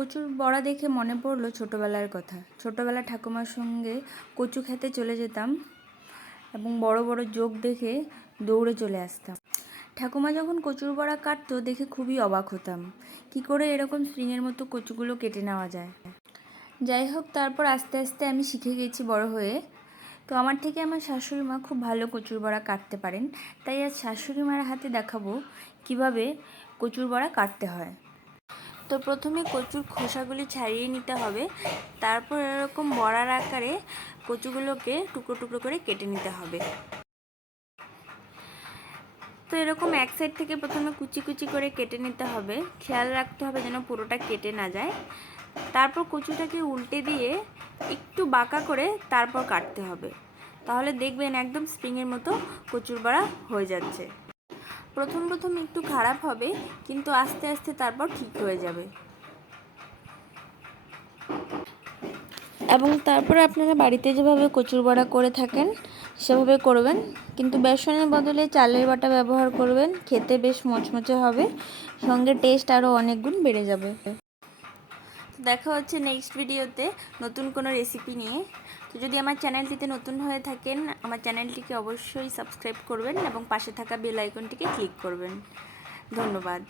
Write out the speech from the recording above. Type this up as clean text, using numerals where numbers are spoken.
কচুর বড়া দেখে মনে পড়লো ছোটোবেলার কথা। ছোটোবেলা ঠাকুমার সঙ্গে কচু খেতে চলে যেতাম এবং বড় বড় জোক দেখে দৌড়ে চলে আসতাম। ঠাকুমা যখন কচুর বড়া কাটতো দেখে খুবই অবাক হতাম, কি করে এরকম স্প্রিংয়ের মতো কচুগুলো কেটে নেওয়া যায়। যাই হোক, তারপর আস্তে আস্তে আমি শিখে গেছি বড় হয়ে। তো আমার থেকে আমার শাশুড়ি মা খুব ভালো কচুর বড়া কাটতে পারেন, তাই আজ শাশুড়ি মার হাতে দেখাবো কিভাবে কচুর বড়া কাটতে হয়। তো প্রথমে কচুর খোসাগুলি ছাড়িয়ে নিতে হবে, তারপর এরকম বড়ার আকারে কচুগুলোকে টুকরো টুকরো করে কেটে নিতে হবে। তো এরকম এক সাইড থেকে প্রথমে কুচি কুচি করে কেটে নিতে হবে, খেয়াল রাখতে হবে যেন পুরোটা কেটে না যায়। তারপর কচুটাকে উল্টে দিয়ে একটু বাঁকা করে তারপর কাটতে হবে, তাহলে দেখবেন একদম স্প্রিংয়ের মতো কচুর বড়া হয়ে যাচ্ছে। প্রথম প্রথম একটু খারাপ হবে, কিন্তু আস্তে আস্তে তারপর ঠিক হয়ে যাবে। এবং তারপরে আপনারা বাড়িতে যেভাবে কচুর বড়া করে থাকেন সেভাবে করবেন, কিন্তু বেসনের বদলে চালের বাটা ব্যবহার করবেন। খেতে বেশ মচমচে হবে, সঙ্গে টেস্ট আরও অনেক গুণ বেড়ে যাবে। দেখা হচ্ছে নেক্সট ভিডিওতে নতুন কোনো রেসিপি নিয়ে। তো যদি আমার চ্যানেলটিতে নতুন হয়ে থাকেন, আমার চ্যানেলটিকে অবশ্যই সাবস্ক্রাইব করবেন এবং পাশে থাকা বেল আইকনটিকে ক্লিক করবেন। ধন্যবাদ।